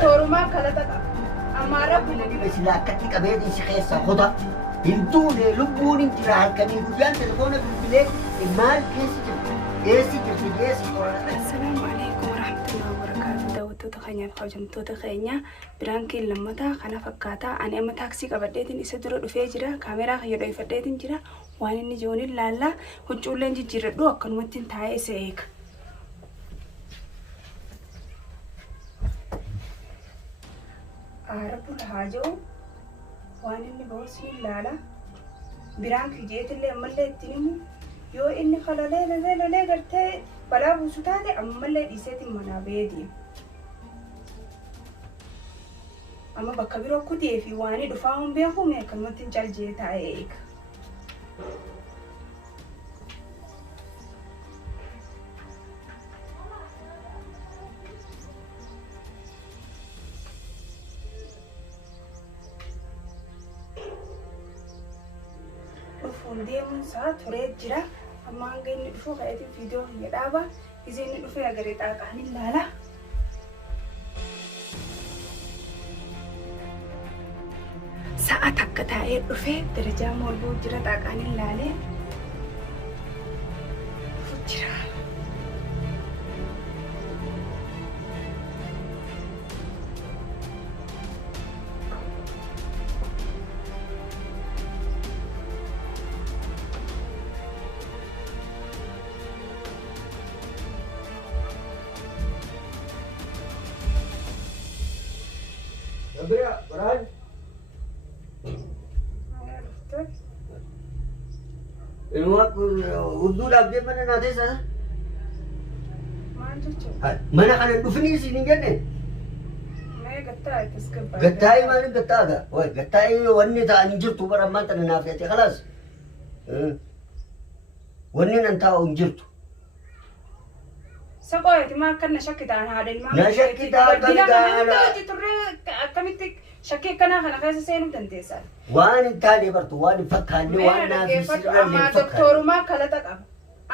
دكتور ما كلتك أما ربي بس لا كتك أبيدي سخيصة خدا انتو لبون انت راح الكنين وجان تلفونك بالبلاد المال كيسي السلام عليكم ورحمة الله وبركاته داوتو تخينيا خوجمتو تخينيا برانكي لمتا خانا فكاتا أنا أما تاكسي قبرديتين إسدرو دفع جرا كاميرا خيرو يفرديتين جرا واني نجوني لالا هجولين جيرا دو أكنوتين تاي إسيك أعرف الحاجة واني نبوسي لالا برانكي جيت اللي أمالي التنمو yoo inni khalalee gartee balaa buusu taate ammallee dhiiseetiin manaa beedi amma bakka biroo kutee fi waan dhufaa hun beeku mee akkanumatti hin caljee taa'ee eega dhufuun deemuun isaa turee jira amma hanga inni dhufuu ka'eetiin viidiyoo hiyya dhaaba isii inni dhufee agaree xaaqaan ilaala sa'a takka taa'ee dhufee darajaa moolbuu jira xaaqaan ilaalee dhufuu jira Abra, Baran. Ilmuak urdu labde mana nade sa? Mana kana dufni sini jenne? मैं गत्ता है किसके बारे? गत्ताई माने गत्ता का, वो गत्ताई वन्नी था अंजर तू पर अम्मा तने नाफे थे खलास, वन्नी नंता अंजर तू. سقوي ما كنا شكيت عن هذا الماء نشكيت أنا ترى كميت شكيت كنا خنا خايس سينو تنتيسال وان تاني برضو وان فكاني وان في سر أما دكتور ما كلتك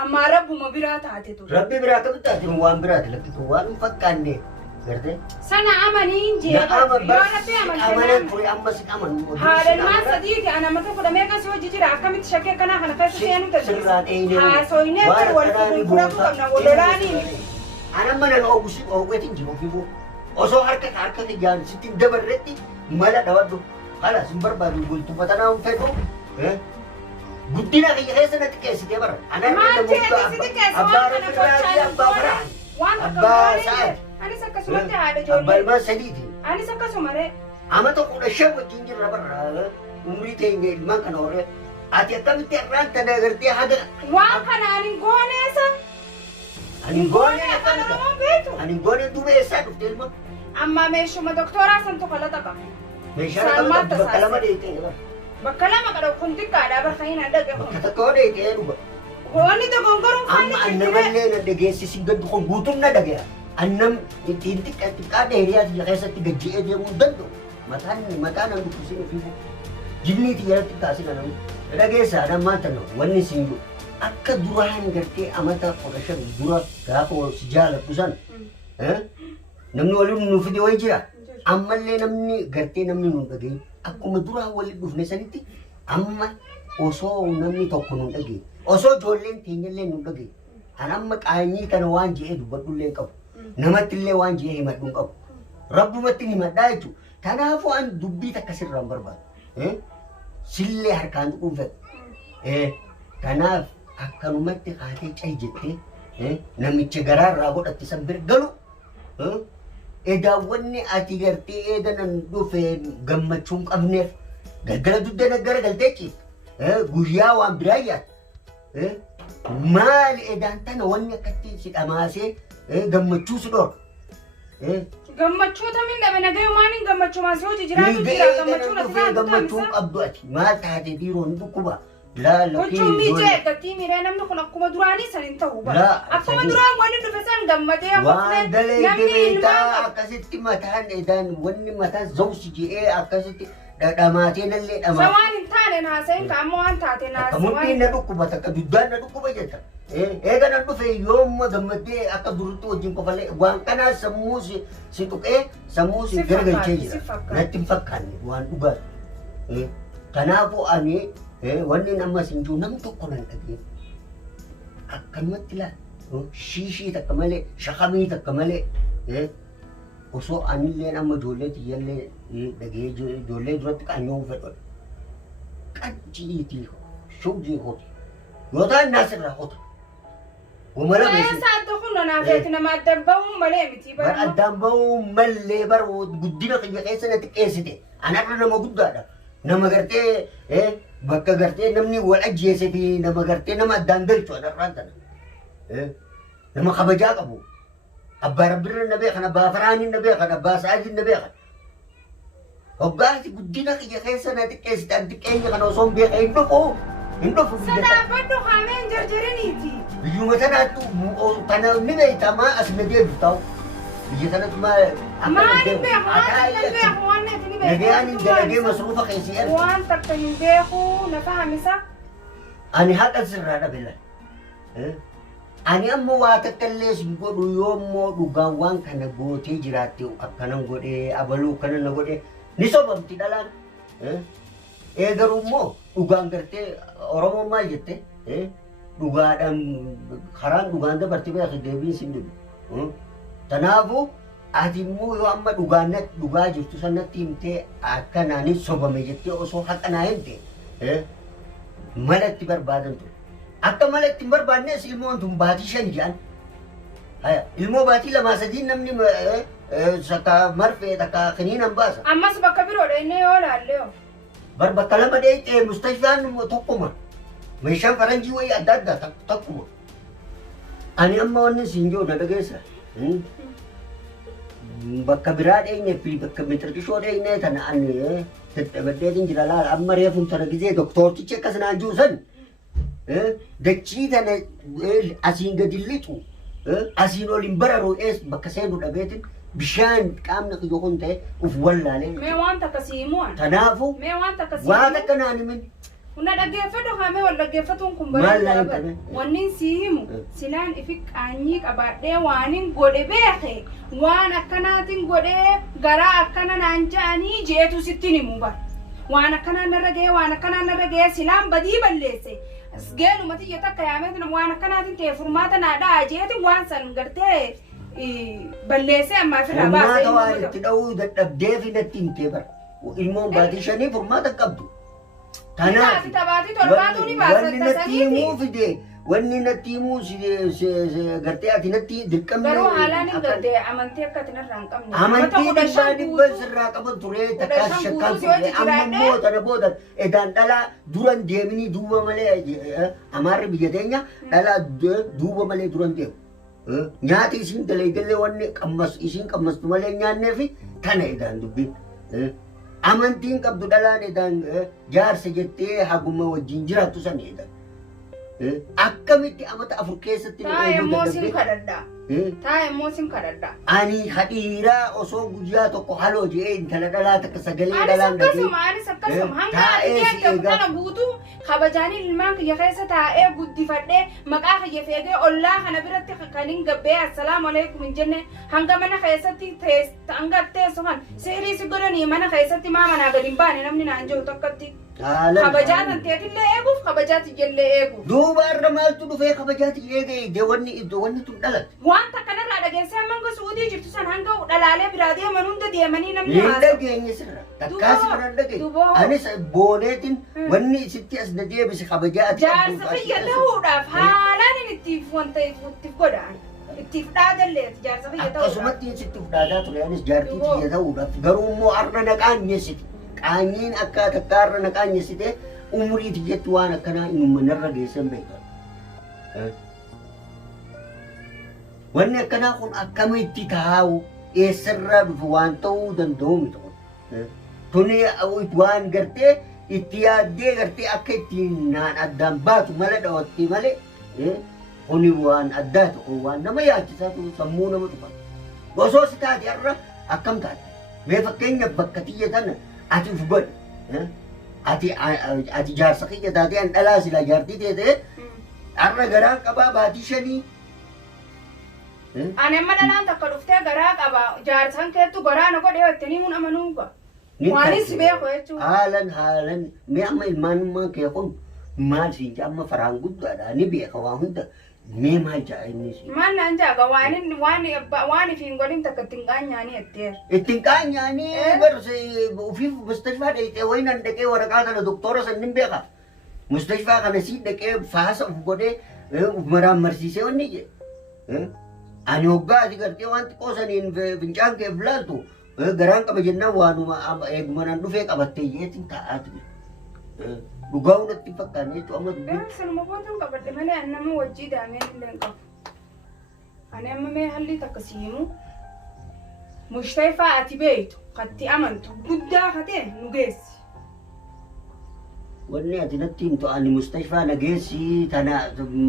أما رب ما برات عاتته ربي برات بتاعتي وان برات لك وان فكاني قرده سنة أمانين جي أمان كوي أمس أمان هذا الماء صديقي أنا ما تقول ما يكسر وجهي رأى كميت شكيت كنا خنا خايس سينو تنتيسال ها سوينا تروى الفرق ولراني أنا من الأوبسي أوقاتين جيبوا فيبو أصو حركة جان ستين دبر رتي مالا دوادو خلاص بربادو قلتو فتنا هم فيدو بدينا كي خيسنا تكيسي دبر أنا ما تيجي تكيسي أبا سعد أنا سكسو ما تعال جوني أبا ما سديدي أنا سكسو مرة أما تقول الشاب وجينجر ربر عمري تيجي ما كان أوري أتي كم تيران تناغرتي هذا وان كان أنا غونيسا أنا غوني دوبي سادو تلما أما ماشو ما دكتورة سنتو خلطك مشاركة بكلام ديتين بكلام كده كنت كده بخين عندك كتكو ديتين هوني تقولون أما أنا مالنا دقيسي سيجد بكون بوتنا دقيا أنم تينتك أتكاد هريات لغيسة تججي أدي مدندو متان أنا بكسين فيه جني تيارت تاسين أنا دقيسة أنا ما تنو وني سينجو akka duraan gartee amata 15 dura gaafa sijaala kusan namni waliin nu fide way jira ammallee namni gartee namni nu dhagee akkuma duraa waliin dhufne sanitti amma osoo namni tokko nu dhagee osoo ijoolleen teenyallee nu dhagee an amma qaanyii kana waan je'ee dubbadhullee qabu namatti illee waan je'ee himadhuun qabu rabbumatti himadhaa jechuudha kanaafuu an dubbii takka sirraan barbaadu sillee harkaan tuquun fedha kanaaf akkanumatti haatee cay jettee namicha garaarraa godhatte san bira galu edaawwanni ati gartee eedanan dhufe gammachuun qabneef galgala dudda naggara galtee ciifte guyyaa waan biraa yaadde maali edaan tana wanni akkatti si dhamaasee gammachuu si dhor gammachuu tamin dhabe nagayoo maaniin gammachuu maasii hojii jiraatu jira gammachuun qabdu ati maal taate dhiiroon dhukkuba لا لا كي ميجي كتي ميرا نمن كنا كم دراني سنين تهوبا أكما دران واني دفسان غمّتي وان دلي دبيتا أكاسيت كمتان إدان واني متان زوجي جي أكاسيت داماتين اللي سوان انتان ناسين كاموان تاتين ناسين كمونتين ندوكو بتا كدودان ندوكو بجتا Eega nan dhufe yoomma gammaddee akka durutti wajjin qofalee waan kanaa sammuu si tuqee sammuu si garagalchee jira. Natti hin fakkaanne waan dhugaadha. Kanaafuu ani wanni amma sin jiru nam tokko nan dhagee akkanumatti ilaala. Shiishii takka malee shakamii takka malee osoo anillee amma ijoollee tiyyallee dhagee ijoollee duratti qaanyoo fedhodha. Qanciitii shubjii hooti. Yoo ta'an naasirraa hoota. Umala besi. Saat tu kau nak nak nama ada bau malah mesti Bar addaan ba'uu mallee bar guddina kiyya keessa natti qeessite. Anarra nama guddaadha. Nama gartee bakka gartee namni wal ajjeese fi nama gartee nama addaan galchu anarraan tana. Nama kabajaa qabu. Abbaa Rabbirra na beekan, Abbaa Faraaniin na beekan, Abbaa Sa'aadiin na beekan. Hoggaati guddina kiyya keessa natti qeessite anti keenya kana osoo hin beekan hin dhufu. Hin dhufu. Sedapatu kami jarjariniti. Biyuma tanaattu kana ni beektamaa as na deebiftaa'u. Biyya kanatti Maal hin beeku, waan natti ni beeku. Nagayaan hin dalagee masruufa keessi erga. Waan takka hin beeku, na fahamisa. Ani haqa sirraa dhabela. Ani amma waa takka illee sin godhu yoommoo dhugaan waan kana gootee jiraatte akkanan godhee abaluu kana na godhee ni sobamti dhalaan. Garuu immoo dhugaan gartee Oromoon maal jette? Dhugaadhaan karaan dhugaan dabartee beeku deebiin sin dhibu. Kanaafuu ati immoo yoo amma dhugaa jirtu sanatti himtee akkanaanis sobame jettee osoo haqa naa himte mala itti barbaadan ture. Akka mala itti hin barbaannes ilmoon tun baatii 5 jedhan. Ilmoo baatii 2-3 namni takka marfee takka kiniinan baasa. Ammas bakka biroodha inni yoo laalle yoo. Bar bakka lama deettee mustashfaan tokkuma. Meeshaan faranjii wayii adda addaa tokkuma. Ani amma wanni siin jiru na dhageessa. Bakka biraa dheenye fi bakka meetirkishoo dheenye tana ani tattaabaddeetiin jira laala amma reefuun tana gizee doktortichi akkas naan jiru san dachii tana asiin gadi lixu asiin ol hin bararu bakka seenu dhabeetiin bishaan qaamni kiyyo kun ta'e uf wallaalee. Mee waan takka siimuun. Kanaafuu Mee waan takka siimuun. waan akka naan himin. Una dhaggeeffadhu hamee wal dhaggeeffatuun kun bareeda. Wanni siimu silaan ifi qaanyii qabaadhee waanin godhe beeke waan akkanaatiin godhee garaa akkana naan ja'anii jeetu sittin himu bara. Waan akkanaan narra ga'ee waan akkanaan narra ga'ee silaan badii balleesse. Geenuma tiyya takka yaameetu waan akkanaatiin ta'e furmaata naadhaa jeeti waan san gartee balleessee ammaa ofirraa baasee. Furmaata waan itti dha'uu dadhabdee fi natti himtee bara. Ilmoon baatii 5 furmaata qabdu. Kanaaf wanni natti himuu fide wanni natti himuu gartee ati natti dirqamne. Garuu haalaan hin gaddee amantii akka ati narraa hin qabne. Amantii dhibba sirraa qaban ture takkaas shakkaan ture amma immoo tana booda edaan dhalaa duran deemanii duuba malee amaarri biyya teenya dhalaa duuba malee duran deemu. Nyaati isin dalagallee wanni isin qammastu malee nyaannee fi tana edaan dubbiin. Amantiin qabdu dhalaan edaan jaarsa jettee haguma wajjin jiraattu san edaan. Akkamitti amata 4 keessatti taa'emmoo sin kadhadhaa. Taa'emmoo sin kadhadhaa. Ani hadhiiraa osoo guyyaa tokko haloo jedhee intala dhalaa takka sagalee dhalaan dhagee. Anis akkasuma hanga ati kana guutuu kabajaanii ilmaan kiyya keessa taa'ee guddifadhee maqaa kiyya feegee ollaa kana biratti kan hin gabbee assalaamu alaikum hin jenne hanga mana keessatti hanga teessu kan seerii si godhanii mana keessatti maa manaa gadi hin baane namni naan jiru tokkotti. Kabajaan teetillee eeguuf kabajaati jallee eeguuf. Duuba irra maaltu dhufee kabajaati eegee wanni tun dhalate. Wanta kanarraa dhageessee amma Suudii jirtu san hanga dhalaalee biraa deeman hunda deemanii namni haasa. Hin dhageenye sirra. Takkaas irra dhageenye. Anis booneetiin wanni sitti as na deebise kabajaati. Jaarsa kiyya ta'uudhaaf haalaan ittiif wanta ittiif godhaan. Ittiif dhaadalleeti jaarsa kiyya ta'uudhaaf. Akkasumatti sitti dhaadaa ture anis jaartii kiyya ta'uudhaaf garuu immoo har'a naqaanyessiti. Qaanyiin akka takkaarra naqaanyessite umurii tiyyetti waan akkanaa inuma narra geessan beekan. Wanni akkanaa kun akkamitti taa'u eessarraa dhufu waan ta'uu danda'u miti kun. Tuni waan gartee itti yaaddee gartee akka ittiin naan addaan baatu mala dhawatti malee kuni waan addaa ta'u waan nama yaachisaa ta'u sammuu nama dhufa. Osoo si taate har'a akkam taate? Mee fakkeenyaaf bakka tiyya tana ati uf godhe ati jaarsa kiyya taatee an dhalaa sila jaartii teete Arra garaan qabaa baatii shanii. Ani amma dhalaan takka dhuftee garaa qaba. Jaarsan keettu garaa na godhee jettanii mun amanuuga. Waanis beeku jechuudha. Haalan mee amma ilmaanummaan kee kun maal siin amma faraan guddaadha ni beeka waa hunda mee maal jaa inni siin. Maal naan jaaga waan ifiin godhin takka ittiin qaanyaanii jetteera. Ittiin qaanyaanii barse ofiif mustashfaa dhaqee wayinan dhaqee waraqaa kana doktora sannin beeka. Mustashfaa kana sii dhaqee faasa uf godhee maraan marsiisee wanni jedhe. Ani hoggaa ati gartee wanti qoosaniin fincaan kee filaaltu garaan qaba jennaan waanuma eegumanaan dhufee qabattee jeetiin taa'aati. Dhugaa hundatti fakkaanne jechuudha amma dubbii. Sanuma boodan qabadhe malee ani nama wajjii daamee illee hin qabu. Ani amma mee halli takka siimu mushtayfaa ati beeytu katti amantu guddaa katee nu geessi. Wanni ati natti himtu ani mustashfaa nageessii tana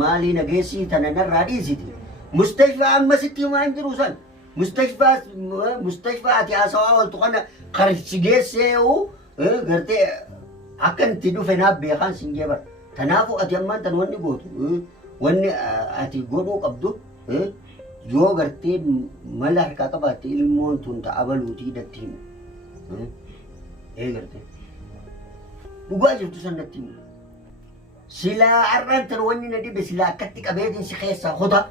maalii nageessii tana narraa dhiisiti. Mustashfaa amma sitti himaan jiru san. Mustashfaa ati haasawaa waltu kana qarshi geessee gartee akka itti dhufe naaf beekaan sin jeebar. Kanaafuu ati ammaan tan wanni gootu wanni ati godhuu qabdu yoo gartee mala harkaa qabaatte ilmoon tun ta'a baluutii datti himu. Gartee. Dhugaa jirtu san natti himu. Silaa har'aan tan wanni na dhibe silaa akkatti qabeetiin si keessaa hota.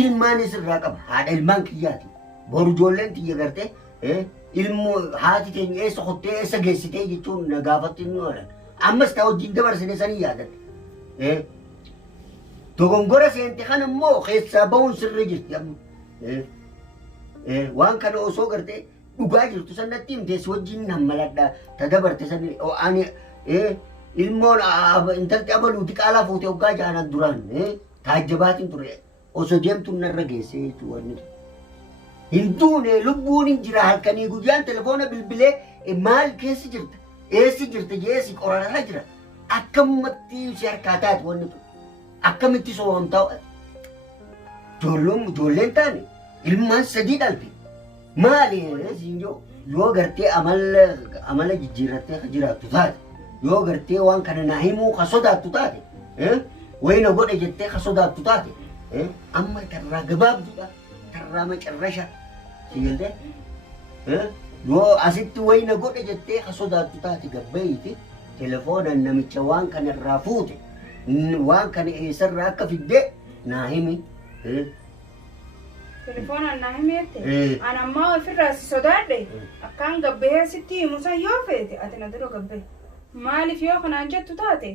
Ilmaanis irraa qaba. Haadha ilmaan kiyyaati. Boru ijoolleen tiyya gartee ilmoo haati teenya eessa qottee eessa geessitee jechuun na gaafatti inni oolan. Ammas ta'u wajjin dabarsine sanii yaadan. Dogongora seente kan immoo keessaa ba'uun sirri jirti amma. Waan kana osoo gartee dhugaa jirtu sanatti himtees wajjin hammaladhaa ta dabarte sanii ani ilmoon intalti abaluuti qaalaa fuute hoggaa jaanan duraan taajjabaatiin ture. Osoo deemtuun narra geessee jechuudha wanni. Hin duune lubbuun hin jira halkanii guyyaan telefoona bilbilee maal keessa jirta? Eessi jirta jeesi qorataa jira. Akkamatti si harkaa taate wanni tun. Akkamitti soomamtaa ijoolleen taane ilmaan sadii dhalte. Maali siin yoo gartee amala jijjiirrattee jiraattu taate yoo gartee waan kana naa himuu ka sodaattu taate wayina godhe jettee ka sodaattu taate amma tarraa gabaabduudha tarraa macarrasha sigalte yoo asitti wayina godhe jettee ka sodaattu taate gabbayiiti telefoona namicha waan kana irraa fuute waan kana eessarraa akka fidde naa himi. Telefoonaan naa himi jette ani ammaa ofirraa si sodaadhe akkaan gabbee sitti himusan yoo feete ati na dura gabbee maaliif yoo kanaan jettu taate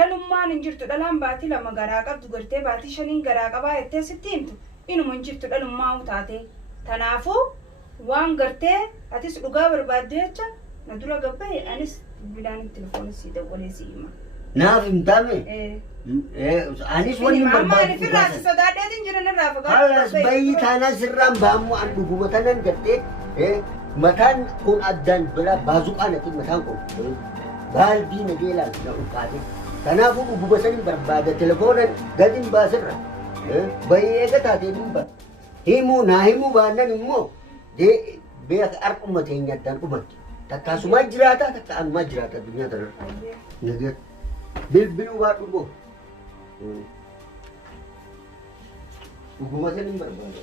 dhalummaan hin jirtu dhalaan baatii lama garaa qabdu gartee baatii shaniin garaa qabaa jettee sitti himtu inuma hin jirtu dhalummaa taate kanaafuu waan gartee atis dhugaa barbaadde jecha na dura gabbee anis bilbilaan telefoona si dawwalee si hima. Naaf hin taane anis wanni barbaadu. Maaliif irraa si sodaadheetiin jiran irraa fagaatu. Halas bayyi taanaa sirraan baamuu an dhuguma tanan gartee mataan kun addaan bira baazuqaanati mataan kun baalbii nageelaan na ulfaate. Kanaafuu dhuguma sanin barbaada telefoonaan gadin baasirra bayyi eega taatee dhumba himuu naa himuu baannan immoo beeka har'umma teenya addaan dhumatti takkaasumaa jiraata takka anumaa jiraata addunyaa tanarra nageet bilbiluu waa dhugoo dhuguma sanin barbaada.